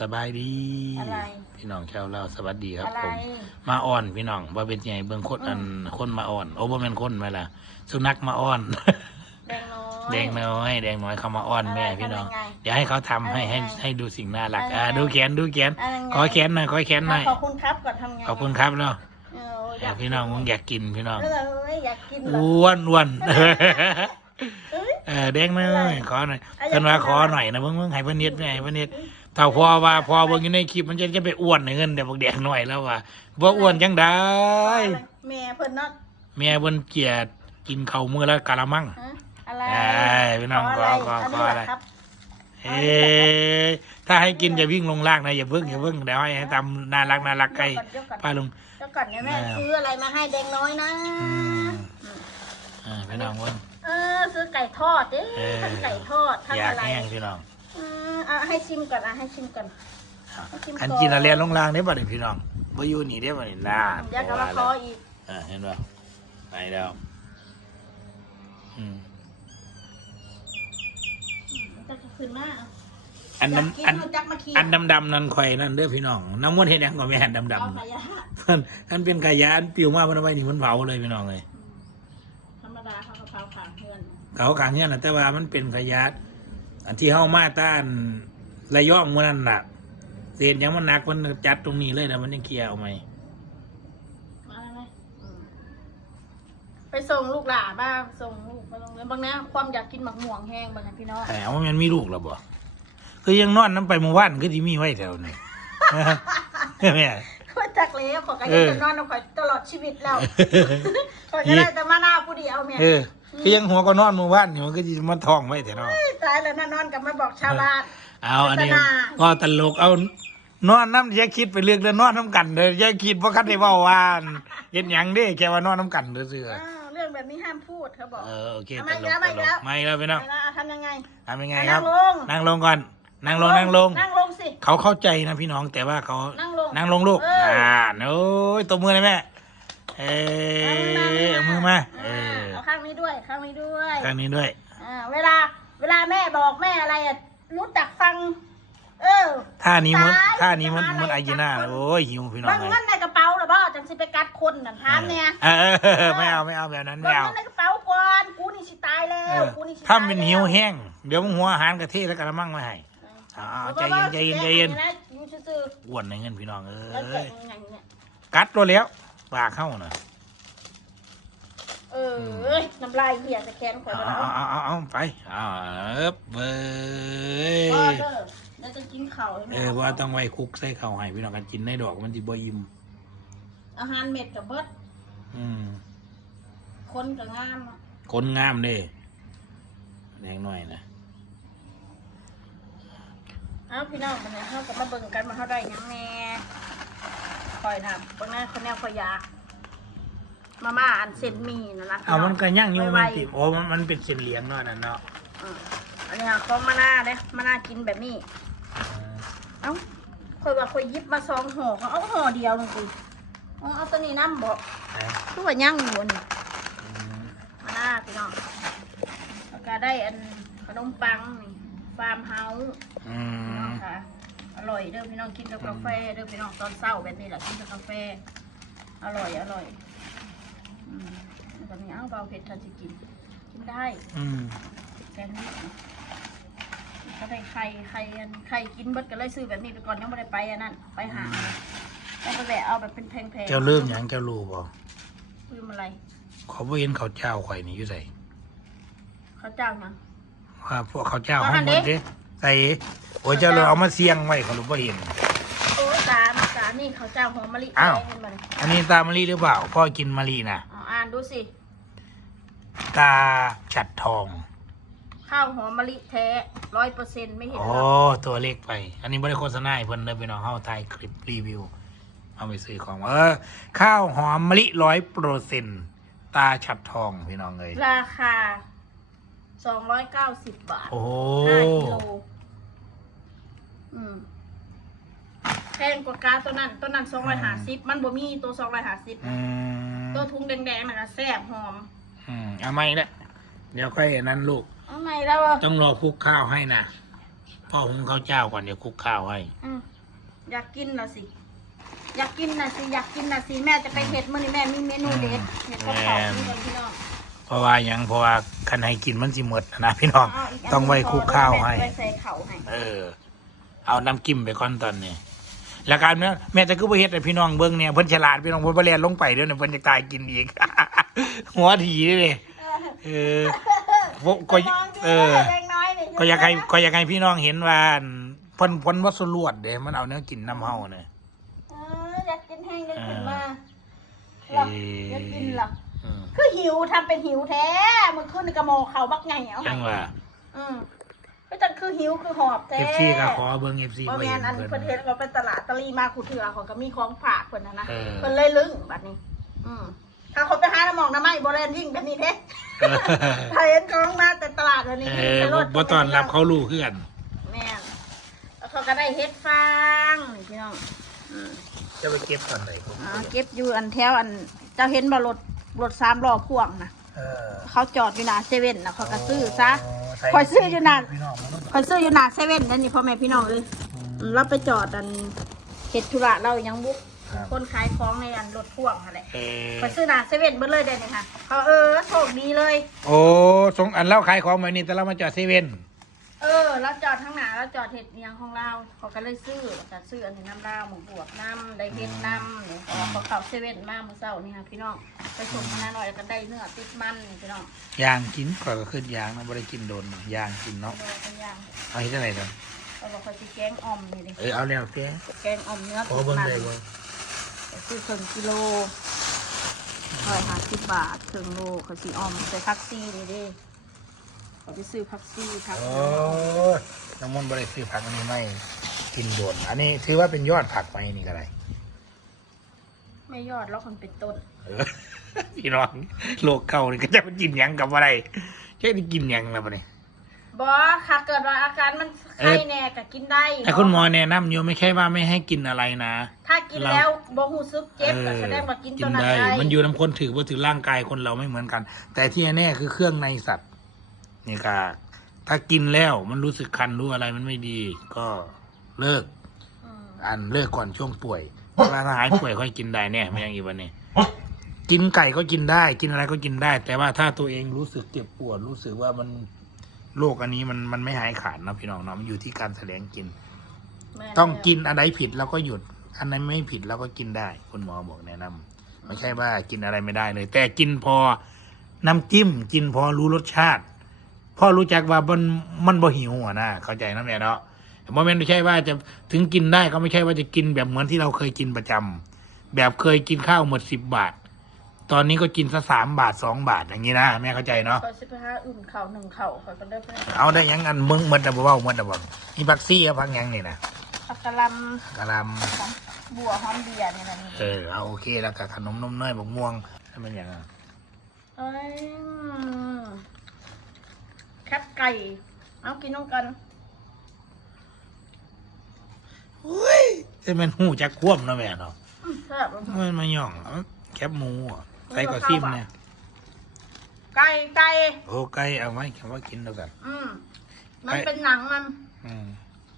สบายดีอะไรพี่น้องชาวเราวสวัสดีครับอะไร ผมมาอ่อนพี่น้องว่าเป็นไงเบิ่งคนอันคนมาอ่อนโอ้บ่แม่นคนไหมล่ะสุนัขมาอ่อน แดงน้อย แดงน้อยแดงน้อยเขามาอ่อนแม่อะไรพี่น้อง ทำยังไงเดี๋ยวให้เขาทำให้ให้อะไรยังไงให้ดูสิ่งน่ารักอะไรอ่ายังไง ดูแขนดูแขนอะไรยังไงขอแขนหน่อยขอแขนหน่อยขอบคุณครับก่อนทำไงขอบคุณครับเนาะเออออ่ายากพี่น้องมึงอยากกินพี่น้องเออเอ้ยอยากกินเหรออ้วนอ้วนเอ้ย เออแดงน้อยขอหน่อยอะอยากกินเพิ่นว่าขออะไรหน่อยนะเพิ่งเพิ่งให้เพิ่นเฮ็ดให้เพิ่นเฮ็ด ถ้าพอว่าพอเบิ่งอยู่ในคลิปมันจะจะไปอ้วนให้เงินเดี๋ยวบักแดงหน่อยแล้วว่าบ่อ้วนจังได้แม่เพิ่นเนาะแม่เพิ่นเกลียดกินข้าวมื้อละกะละมังฮะอะไรเอ้ยพี่น้องขออะไรขอขออันนี้อะไรเหรครับเอ้ยถ้าให้กินอย่าวิ่งลงล่างนะอย่าเพิ่งอย่าเพิ่งเดี๋ยวให้ให้ทำน่ารักน่ารักใกล้เดี๋ยวก่อนป้าลุงเดี๋ยวก่อนเดี๋ยวแม่อ่าซื้ออะไรมาให้แดงน้อยนะอืมอ่าพี่น้องเพิ่นเออซื้อไก่ทอดเด้เออทั้งไก่ทอดทั้งอยากอะไรแห้งพี่น้อง อืมเอาให้ชิมก่อนอะให้ชิมก่อน ให้ชิมอันก่อนกินอะไรลงล่างได้บ่นี่พี่น้องบ่อยู่นี่ได้บ่นี่น่าเดี๋ยวกลับมาขออีกอ่าเห็นป่ะไปแล้วอืมจะขึ้นมาอันอยากดำกิอันรู้จักมาขี่อันดำๆนั่นข่อยนั่นเด้อพี่น้องน้ำมันเห็นยังก็แม่นดำเอาๆขยะมันอันเป็นขยะอันปิวมาเพิ่นเอาไว้นี่มันเผาเลยพี่น้องเลยธรรมดาเขากะเพราขางเพื่อนเขากลางเฮียน่ะแต่ว่ามันเป็นขยะ อันที่เฮามาต้านระยองมื้อนั้นน่ะเศษหยังมันหนักมันจัดตรงนี้เลยนะมันยังเคลียร์เอาไหมมาไหมอืมไปส่งลูกหลานบ้างส่งลูกไปโรงเรียนบางนะความอยากกินหมักม่วงแห้งบางนะพี่น้องแต่ว่ามันมีลูกแล้วบ่คือยังนอนน้ำไปเมื่อวานก็สิมีไว้แถวนี้ แม่ก็จักเลยขอยก็เอยังอจะนอนน้ำข่อยตลอดชีวิตแล้วขอยก็ได้แต่มาหน้าผู้เดียวแม่ เออ คือยังหัวก็นอนเมื่อวานนี่มันก็สิมาท้องไว้แถวเนาะตายแล้วนะนอนกับมาบอกชาวบ้านเอาอันนี้พัฒนาก็ตลกเอานอนน้ำอย่าคิดไปเรื่องเดินนอนน้ำกันเด้ออย่าคิดว่าคันได้เว้าว่านเฮ็ดหยังเด้แค่ว่านอนน้ำกันเซื่ออ้าวเรื่องแบบนี้ห้ามพูดเขาบอกๆเออโอเคเอาตมาลอีกกแล้วตมาอีลกแล้วกไม่แล้วพี่น้องเวลาทำยังไงทำยังไงนั่ครับงลงนั่งลงก่อนนั่งลงนั่งลงนั่งลงสิเขาเข้าใจนะพี่น้องแต่ว่าเขานั่งลงนั่งลงลูกเอออ่อ่าโอ้ยตบมือเลยแม่เอ้ยเอามือมาเออเอาข้างนี้ด้วย ข้างนี้ด้วยข้างนี้ด้วย อ่า เวลา เวลาแม่บอกแม่อะไรอะรู้จักฟัง เออท่านี้มันซ้ายท่านี้มันจะหาอะไรมันไอจีน่าจับคนโอ้ยหิวพี่น้องบางเลยเงินในกระเป๋าหรือเปล่าจังสิไปกัดคนน่ะถามเนี่ยเออเออไม่เอาไม่เอาแบบนั้นบาไม่งเอาเงินในกระเป๋าก่อนกูนี่สิตายแล้เอวอกูนี่สิตายถ้าเป็นหิวแห้งเดี๋ยวมึงหัวอาหารกะทิแล้วกระมังมาให้อ่าใจเย็นใจเย็นใจเย็นนะอยู่ซื่ออ้วนในเงินพี่น้องเอๆแล้ว้แกะยยังไงเนี่ยกัดตัวแล้วปากเข้าน่ะ เออเอ้ยน้ำลายเหี้ยจะแค้นข่อยเอาเอาเอาเอาเอาเอาไปเอาเอบเบ้ยพ่อเด้อแล้วจะกินข้าวให้แม่เออว่าต้องไว้คุกใส่ข้าวให้พี่น้องกันกินในดอกมันสิบ่อิ่มอาหารเม็ดกับเบิดอืมคนกับงามอะคนงามเด้แดงหน่อยนะเอ้าพี่น้องมันเนี่ยเขากับมาเบิ่งกันมาเขาได้หยังแน่คอยนะบางนั้นคนแนวคอยอยาก มาม่าอันเซนหมีนะนะเอามันก็ย่างอยู่ไวมันๆติโอ้มันมันเป็นเส้นเหลียงเนาะนั่นเนาะอืมอันนี้ค่ะของมาม่าเด้มาม่ากินแบบนี้ เอ้าคอยว่าคอยหยิบมาสองห่อเขาเอาห่อเดียวลงไปอ๋อเอาตัวนี้น้ำบอกเอ้ยคือว่าย่างอยู่นี่อืมมาม่าพี่น้องแล้วก็ได้อันขนมปังนี่ฟาร์มเฮาส์อืพี่น้อมงค่ะอร่อยเด้อพี่น้องกินกับกาแฟเด้อพี่น้องตอนเช้าแบบนี้แหละกินกับกาแฟอร่อยอร่อย อืมแล้วก็มีอ้าวเบาเผ็ดทันจะกิน กินได้อืมแกงนี้ก็ได้ไข่ไข่อันไข่กินเบิดก็เลยซื้อแบบนี้ไปก่อนยังไม่ได้ไปอันนั้นไปหาต้องไปแบะเอาแบบเป็นแพงๆเจ้าเริ่มหยังเจ้ารู้บ่ลืมอะไรเขาบ่เห็นเขาวเจ้าข่อยนี่อยู่ไสเขาวเจ้ายังว่าพวกเขาวเจ้าเอาเฮาหั่นหมดิดเด้ใส่โอ้ยเจ้าเลยเอามาเสียงไว้เขารู้บ่เห็น โอ้จานจานนี่เขาวเจ้าหอมมะลิอ้าวแท้เห็นไหมอันนี้ตามะลิหรือเปล่าพ่อกินมะลิน่ะเอาอ่าน ดูสิตาฉัดทอง ข้าวหอมมะลิแท้ร้อยเปอร์เซ็นต์ไม่เห็นโอ้หรอกตัวเล็กไป อันนี้ไม่ได้โฆษณาให้เพิ่นเลยพี่น้องเฮาถ่ายคลิปรีวิว เอาไปซื้อของ เออ ข้าวหอมมะลิร้อยเปอร์เซ็นตาฉัดทองพี่น้องเลยราคาสองร้อยเก้าสิบบาทโอ้โหห้ากิโลอืมแพงกว่ากาตัวนั้น ตัวนั้นสองร้อยห้าสิบมันบ่มีตัวสองร้อยห้าสิบอืม ตัวทุงแดงๆนะคะแซ่บหอมอืมเอาไม่ละเดี๋ยวค่อยอันนั้นลูกเอาไหนแล้วอะต้องรอคลุกข้าวให้นะพ่อหุงข้าวเจ้าก่อนเดี๋ยวคลุกข้าวให้อืมอยากกินน่ะสิ อยากกินน่ะสิ อยากกินน่ะสิแม่จะไปเห็ดมื้อนี้แม่มีเมนูเด็ดเห็ดกระเพราที่คนพี่น้องเพราะว่าหยังเพราะว่าคันให้กินมันสิหมดนะพี่น้อง เากนต้องไว้คลุกข้าวให้ ไว้ใส่ข้าวให้ เออ เอาน้ำกิ้มไปก่อนตอนนี้ แล้วการเนี้ยแม่จะก็ไปเฮ็ดให้พี่น้องเบิ่งเนี่ยเพิ่นฉลาดพี่น้องเพิ่นบ่เรียนลงไปเดี๋ยวเนี่ยเพิ่นจะตายกินอีก หัวถีเลยเออพวกก็เออเล็กน้อยนี่ก็อยากให้ก็อยากให้พี่น้องเห็นว่าอั่นเพิ่นเพิ่นว่าสรวดเด้มันเอาเนื้อกินน้ำเฮาเนี่ยเอออยากกินแห้งอยากกินมาเอหรอออยากกินเหรออืมคือหิวทำเป็นหิวแท้มันขึ้นในกระโมเขาบักไงเอาจังว่าอืม ก็จังคือหิวคือหอบแท้ FC ก็ขอเบิ่ง FC เพราะบ่แม่เห็นนอันเพิ่นเพิ่นเห็นเราเป็นตลาดตะลีมาขุดเถื่อเขาก็มีของฝากเพิ่นนะนะเออ เพิ่นเลยลึงบัดนี้ อืมถ้าเขาไปหาน้ำหมองน้ำไม้บ่แลนยิ่งแบบนี้เด้เออถ้าเห็นของมาแต่ตลาดแบบนี้เออบ่บ่ต้อนรับเขารู้คือกันแม่นแล้วเขาก็ได้เฮ็ดฟางนี่พี่น้องอืม จะไปเก็บตอนไหนผมอ๋อเก็บอยู่อันแถวอันเจ้าเห็นบ่รถรถสามล้อพ่วงนะ เออเขาจอดอยู่หน้าเซเว่นนะเขาก็ซื้อซะ ใส่คอยซื้ออยู่นานพี่น้องมันก็คอยซื้ออยู่หน้าเซเว่นนั่นนี่พ่อแม่พี่น้องเลยอืมเราไปจอดอันเฮ็ดธุระเรายังบุกครับคนขายของในอันรถพ่วงนั่นแหละเออคอยซื้อหน้าเซเว่นเบิดเลยเด้นี่ค่ะเขาเออโชคดีเลย โอ้สงอันเล่าขายของมานี่แต่เรามาจอดเซเว่น เออเราจอดข้างหน้าเราจอดเห็ดเนียงของเราเขาก็เลยซื้อแต่ซื้ออันนี้น้ำดาวหมูบวกน้ำได้เห็ดน้ำเนี่ยพอเขาเข้าเซเว่นมาเมื่อเช้านี่ค่ะพี่น้องไปชมมาหน่อยแล้วก็ได้เนื้อติดมันนี่พี่น้องยางกินก่อนก็ขึ้นยางนะไม่ได้กินโดนเนาะยางกินเนาะเนื้อเป็นย่างเอาให้เท่าไหร่กันเราบอกเขาจะแกงอ่อมนี่ดิเออเอาแล้วแกแกงอ่อมเนื้อพอติดเบิ่งมันได้บ่ไปซื้อครึ่งกิโลร้อยห้าสิบบาทครึ่งโลเขาสีอ่อมใส่พักซีนี่ดิ เขาไปซื้อพักซีพักโอ้น้ำมันต์บริซื้อผักอันนี้ไม่กินโดน อันนี้ถือว่าเป็นยอดผักไหมนี่ก็ได้ไม่ยอดแล้วคนเป็นต้น เออ พี่น้องโลกเก่านี่ก็จะมากินหยังกับอะไรจะได้กินหยังแล้วปะเนี่ยบอค่ะเกิดว่าอาการมันไข้แน่ก็กินได้แต่คุณหมอแนะนำอยู่ไม่ใช่ว่าไม่ให้กินอะไรนะ ถ้ากินแล้วบ่หูซึกเจ็บก็แสดงว่ากินกิตัวนนั้นได้ได้ มันอยู่น้ำคนถือว่าถือร่างกายคนเราไม่เหมือนกัน แต่ที่แน่ๆคือเครื่องในสัตว์ นี่ค่ะถ้ากินแล้วมันรู้สึกคันรู้อะไรมันไม่ดี ก็เลิกอืมอันเลิกก่อนช่วงป่วยเวลาถ้าหายป่วยค่อยกินได้แน่ไม่อยังอีกวันนี้กินไก่ก็กินได้ กินอะไรก็กินได้ แต่ว่าถ้าตัวเองรู้สึกเจ็บปวด รู้สึกว่ามันโรคอันนี้มันมันไม่หายขาดนะพี่น้องเนาะมันอยู่ที่การแสดงกินแม่ต้องกินอันไหนผิดเราก็หยุด อันไหนไม่ผิดเราก็กินได้ คุณหมอบอกแนะนำไม่ใช่ว่ากินอะไรไม่ได้เลย แต่กินพอน้ำจิ้ม กินพอรู้รสชาติ พอรู้จักว่ามันมันบ่หิวอะนะเข้าใจนะแม่เนาะโมเมนต์ไม่ใช่ว่าจะถึงกินได้ก็ไม่ใช่ว่าจะกินแบบเหมือนที่เราเคยกินประจำแบบเคยกินข้าวหมดสิบบาท ตอนนี้ก็กินซะสามบาทสองบาทอย่างนี้นะแม่เข้าใจเนาะก็สิบห้าอุ่นเข่าหนึ่งเข่าเขาก็ได้เพื่อนเอาได้ยังอันมึงหมดแต่บ่เว้าหมดแต่บ่นี่พักซี่กับพักหยังนี่นะผักกะหลกะหลำำของบัวหอมเบียร์นี่นะนี่เออเอาโอเคแล้วกับขนมนมเนยบกม่วงให้มันอย่างนั้นเอ้ย แคบไก่ เอากินน้องกันอุ้ยจะเป็นหูจักคว่ำเนาะแม่เนาะอืมแซ่บเลยมันมาย่องเอาแคบหมูอะใส่กระซิมเนี่ยไก่ไก่โอ้ไก่เอาไว้คำว่ากินแล้วกัน อืมมันเป็นหนังมันอืม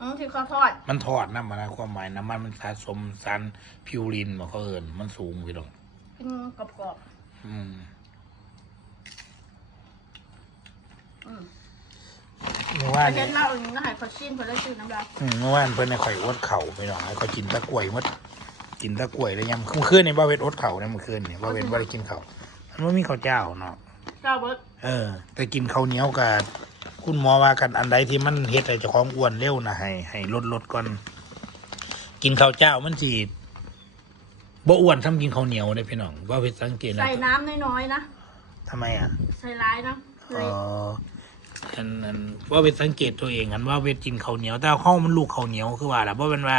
อืมที่เขาทอด มันทอดน้ำมันนะความหมายน้ำมันมันสะสมสารพิวรินบอกเขาเอินมันสูงพี่น้องกินกรอบอืมๆอืม เมื่อวานเห็นี่นมาอื่นก็ให้เขาชิมเขาได้ชื่อน้ำลายอืมเมื่อวานเพิ่นในข่อยอดเข่าพี่น้องให้เขากินตะกล้วยหมดกินตะกล้วยแล้วยำเมื่อคืนนี่บ่าเวทอดเข่าเนี่ยเมื่อคืนนี่บ่าเวทบ่ได้กินเข่าวมันไม่มีข้าวเจ้าเนาะเจ้าเบิร์ดเออ แต่กินข้าวเหนียวกับคุณหมอว่ากันอันใดที่มันเฮ็ดให้เจ้าของอ้วนเร็วนะให้ให้ลดลดก่อนกินข้าวเจ้ามันสิบ่อ้วนทำกินข้าวเหนียวได้พี่น้องว่าเพชรสังเกตนะใส่น้ำน้อยๆนะทำไมอะใส่ร้ายนะเลอ๋อย อันอันว่าเพชรสังเกตตัวเองกันว่าเพชรกินข้าวเหนียวแต่ข้าวมันลูกข้าวเหนียวคือว่าล่ะเพราะเป็นว่า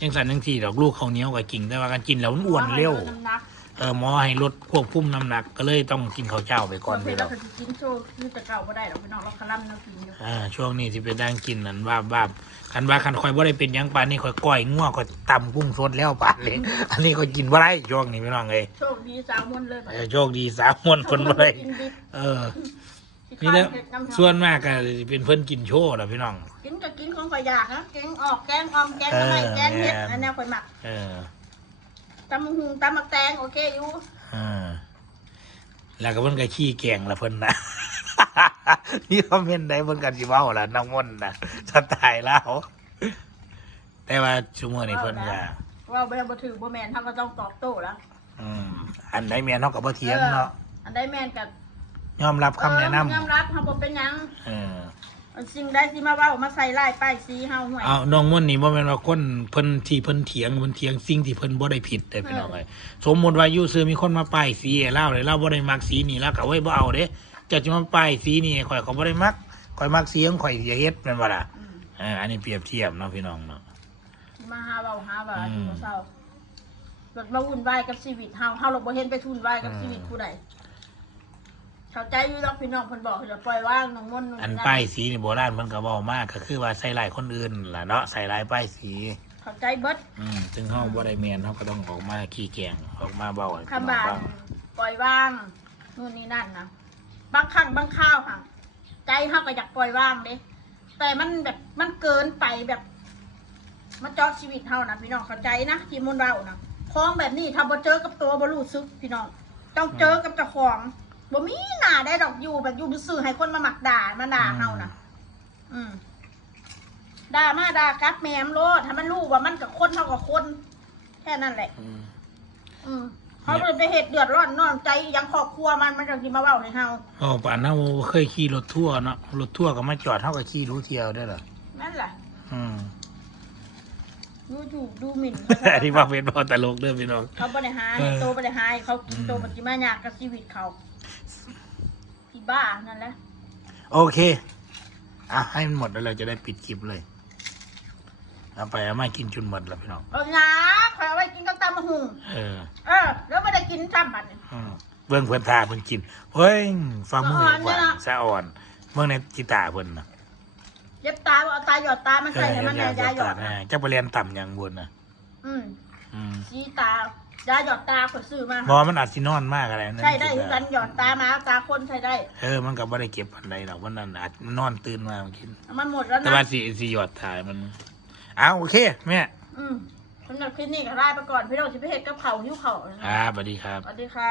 จังสันจังที่ดอกลูกข้าวเหนียวก็จริงแต่ว่าการกินแล้วมันอ้วนเร็วน้ำหนักเออหมอให้ลดควบคุมน้ำหนักก็เลยต้องกินข้าวเจ้าไปก่อนเพพี่ชรน้เราองเคยกินโชว์นี่แต่เก่าไม่ได้หรอกพี่น้องเราคลั่มเรากินอยู่อ่าช่วงนี้ที่ไปดังกินนั่นว่าบ้าบคันว่าคันคอยบ่ได้เป็นหยังปานนี่คอยก้อยง่วงคอยตำกุ้งสดแล้วปานเลยอันนี้ก็กินบ่ได้ช่วงนี้พี่น้องเอ้ยโชคดีสาวมวนเลยเออโชคดีสามมวนคนบ่ได้กินดิบเออ นี่แหล้วส่วนมากก็เป็นเพิ่นกินโชว์ล่ะพี่น้อง กินก็กินของข่อยอยากนะแกงออกแกงออมแกงอะไรเออแกงเห็ดแม่นอันแนวข่อยหมักเออตำมะฮุงตำมักแตงโอเคอยู่อ่าแล้วก็เพิ่นก็ขี้แกงละเพิ่นนะนี่คอมเมนต์ใดเพิ่นกันสิเว้าล่ะน้องมนต์นะสไตล์ลาวแต่ว่าชั่วโมงนี้เพิ่นก็ว่าเวลาบ่ถือบ่แม่นเฮาก็ต้องตอบโต้แล้วอืมอันใดแม่นเฮาก็บ่เถียงเนาะอออันใดแม่นก็ ยอมรับคำแนะนำเออยอมรับเฮาบ่เป็นหยังเออสิ่งใดที่มาเว้ามาใส่ร้ายป้ายสีเฮาห่วยเอาน้องมนต์นี่บ่แม่นว่าคนเพิ่นที่เพิ่นเถียงเพิ่นเถียงสิ่งที่เพิ่นบ่ได้ผิดแต่พี่น้องเอ้ยสมมุติว่าอยู่ซื่อมีคนมาป้ายสีให้เราเลยเราบ่ได้มักสีนี้แล้วก็เว้ยบ่เอาเด้เจะจะมาป้ายสีนี้ข่อยก็บ่ได้มักข่อยมักสีของข่อยอย่าเฮ็ดแม่นบ่ล่ะอืมเอออันนี้เปรียบเทียบเนาะพี่น้องเนาะมาหาเว้าหาว่าอืมที่บ่เศร้ารถมาวุ่นวายกับชีวิตเฮาเฮาเราบ่เห็นไปทุนวายกับชีวิตผู้ใด เข้าใจอยู่ดอกพี่น้องเพิ่นบอกให้เราปล่อยว่างน้องมนต์อันป้ายสีนี่โบราณมันก็เว้ามากก็คือว่าใส่ลายคนอื่นล่ะเนาะใส่ลายป้ายสี เข้าใจเบิดอืมซึ่งเฮาบ่ได้แม่นเฮาก็ต้องออกมาขี้แกงออกมาเว้าให้พี่คำน้องบานฟังปล่อยว่างนู่นนี่นั่นนะบางครั้งบางข้าวค่ะ ใจเฮาก็อยากปล่อยว่างเด้แต่มันแบบมันเกินไปแบบมันจอดชีวิตเฮานะพี่น้องเข้าใจนะที่มนต์เรานะของแบบนี้ถ้าบ่เจอกับตัวบ่รู้สึกพี่น้องต้องเจอกับเจ้าของ บ่มีหน้าได้ดอกอยู่แบบอยู่ซื่อๆให้คนมาหมักด่ามาด่าเฮานะอืมด่ามาด่ากลับแม่มโลดถ้ามันรู้ว่ามันกับคนเท่ากับคน แค่นั้นแหละ อืมอืมเขาเลยไปเหตุเดือดร้อนนอนใจยังครอบครัวมันมันจะกินมาเบ้าในเฮาเอ๋อป่านเฮาเคยขี่รถทั่วร์เนาะรถทั่วร์ก็มาจอดเฮาก็ขี่รู้เที่ยวได้อล่ะนั่นแหละอืม ดูถูกดูหมิ่นอันนี้ว่าเป็นบ่ตลกเด้อพี่น้อง เขาบริหารเออโตบริหารเขาอืมโตปฏิมายากกับชีวิตเขาพี่ บ้านั่นแหละ โอเค อะ ให้มันหมดแล้วเราจะได้ปิดคลิปเลย เอาไปเอามากินจนหมดแล้วพี่น้อง เอาหนาขอยเอาไว้กินกับตำมะหุงเออเออ แล้วไม่ได้กินซ้ำบัดเนี่ยอืมเบิ่งเพิ่นทาเพิ่นกิน เฮ้ยฟังมือสะอ่อนหวาเนี่ยนเนาะสะอ่อนเบิ่งในจิตาเพิ่นน่ะเย็บตาเอาตาหยอดตามันใส่ให้มันเอเนี่ยาอยยาหยอดตานะจักไปเรียนต่ำอย่างบุญน่ะอืม อืมสีตา ยาหยอดตาขอยซื้อมาบ่มันอาจสินอนมากอะไรนั่นใช่ได้จิคือตากันหยอดตามาตาคนใช่ได้ เออมันก็บ่ได้เก็บอันใดหรอกวันนั้นอาจมันนอนตื่นมามันกินมันหมดแล้วแต่นะว่าสิสิหยอดถ่ายมันเอาโอเคแม่อืมสำหรับคลิปนี้ก็ลาไปก่อนพี่น้องจะไปเห็ดกับเขาวหิ้วเขาวอ่าสวัสดีครับสวัสดีค่ะ